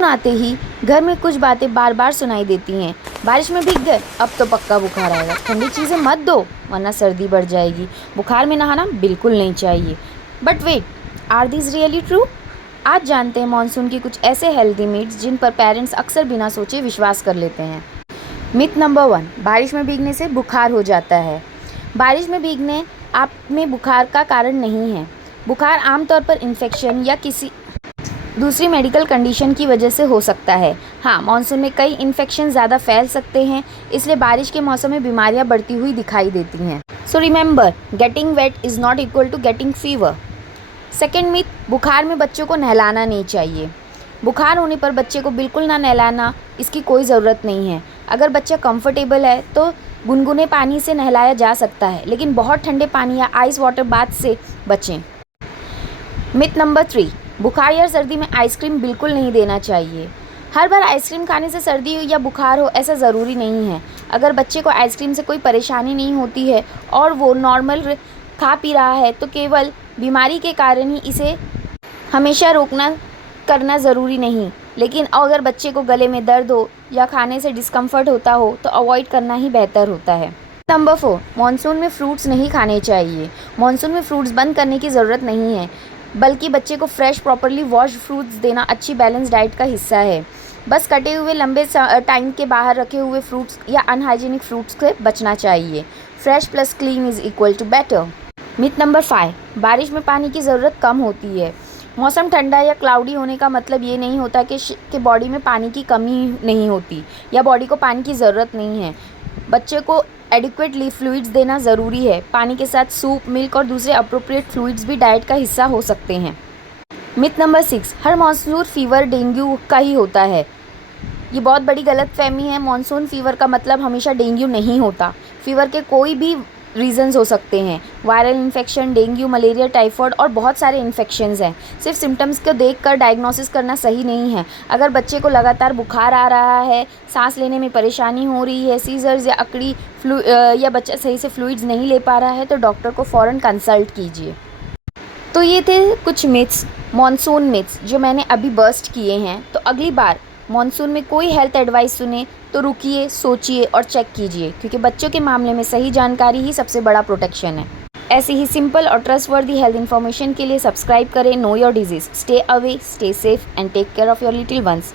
आते ही घर में कुछ बातें बार बार सुनाई देती हैं। बारिश में भीग गए, अब तो पक्का बुखार आएगा। ठंडी चीज़ें मत दो वरना सर्दी बढ़ जाएगी। बुखार में नहाना बिल्कुल नहीं चाहिए। But wait, are this really true? आज जानते हैं मॉनसून की कुछ ऐसे हेल्दी मिथ्स जिन पर पेरेंट्स अक्सर बिना सोचे विश्वास कर लेते हैं। मिथ नंबर 1, बारिश में भीगने से बुखार हो जाता है। बारिश में भीगने आप में बुखार का कारण नहीं है। बुखार आमतौर पर इन्फेक्शन या किसी दूसरी मेडिकल कंडीशन की वजह से हो सकता है। हाँ, मानसून में कई इन्फेक्शन ज़्यादा फैल सकते हैं, इसलिए बारिश के मौसम में बीमारियां बढ़ती हुई दिखाई देती हैं। So remember, getting wet is not equal to getting fever. Second myth, बुखार में बच्चों को नहलाना नहीं चाहिए। बुखार होने पर बच्चे को बिल्कुल ना नहलाना, इसकी कोई ज़रूरत नहीं है। अगर बच्चा कंफर्टेबल है तो गुनगुने पानी से नहलाया जा सकता है, लेकिन बहुत ठंडे पानी या आइस वाटर बाथ से बचें। मिथ नंबर 3, बुखार या सर्दी में आइसक्रीम बिल्कुल नहीं देना चाहिए। हर बार आइसक्रीम खाने से सर्दी हो या बुखार हो ऐसा ज़रूरी नहीं है। अगर बच्चे को आइसक्रीम से कोई परेशानी नहीं होती है और वो नॉर्मल खा पी रहा है तो केवल बीमारी के कारण ही इसे हमेशा रोकना करना ज़रूरी नहीं। लेकिन अगर बच्चे को गले में दर्द हो या खाने से डिस्कम्फर्ट होता हो तो अवॉइड करना ही बेहतर होता है। नंबर 4, मानसून में फ्रूट्स नहीं खाने चाहिए। मानसून में फ्रूट्स बंद करने की ज़रूरत नहीं है, बल्कि बच्चे को फ्रेश प्रॉपरली वॉश्ड फ्रूट्स देना अच्छी बैलेंस डाइट का हिस्सा है। बस कटे हुए लंबे टाइम के बाहर रखे हुए फ्रूट्स या अनहाइजीनिक फ्रूट्स से बचना चाहिए। Fresh plus clean is equal to better. Myth number 5, बारिश में पानी की ज़रूरत कम होती है। मौसम ठंडा या क्लाउडी होने का मतलब ये नहीं होता कि बॉडी में पानी की कमी नहीं होती या बॉडी को पानी की ज़रूरत नहीं है। बच्चे को एडिक्वेटली फ्लूइड्स देना ज़रूरी है। पानी के साथ सूप, मिल्क और दूसरे अप्रोप्रिएट फ्लूइड्स भी डाइट का हिस्सा हो सकते हैं। मिथ नंबर 6, हर मानसून फीवर डेंगू का ही होता है। ये बहुत बड़ी गलतफहमी है। मानसून फीवर का मतलब हमेशा डेंगू नहीं होता। फीवर के कोई भी रीजंस हो सकते हैं। Viral infection, dengue, malaria, typhoid और बहुत सारे इन्फेक्शंस हैं। सिर्फ सिम्टम्स को देखकर डायग्नोसिस करना सही नहीं है। अगर बच्चे को लगातार बुखार आ रहा है, सांस लेने में परेशानी हो रही है, सीजर्स या अकड़ी या बच्चा सही से फ्लूइड्स नहीं ले पा रहा है तो डॉक्टर को फ़ौरन कंसल्ट कीजिए। तो ये थे कुछ मिथ्स, मॉनसून मिथ्स जो मैंने अभी बर्स्ट किए हैं। तो अगली बार मॉनसून में कोई हेल्थ एडवाइस सुने तो रुकिए, सोचिए और चेक कीजिए, क्योंकि बच्चों के मामले में सही जानकारी ही सबसे बड़ा प्रोटेक्शन है। ऐसी ही सिंपल और ट्रस्टवर्दी हेल्थ इन्फॉर्मेशन के लिए सब्सक्राइब करें know your disease. Stay away, stay safe and take care of your little once.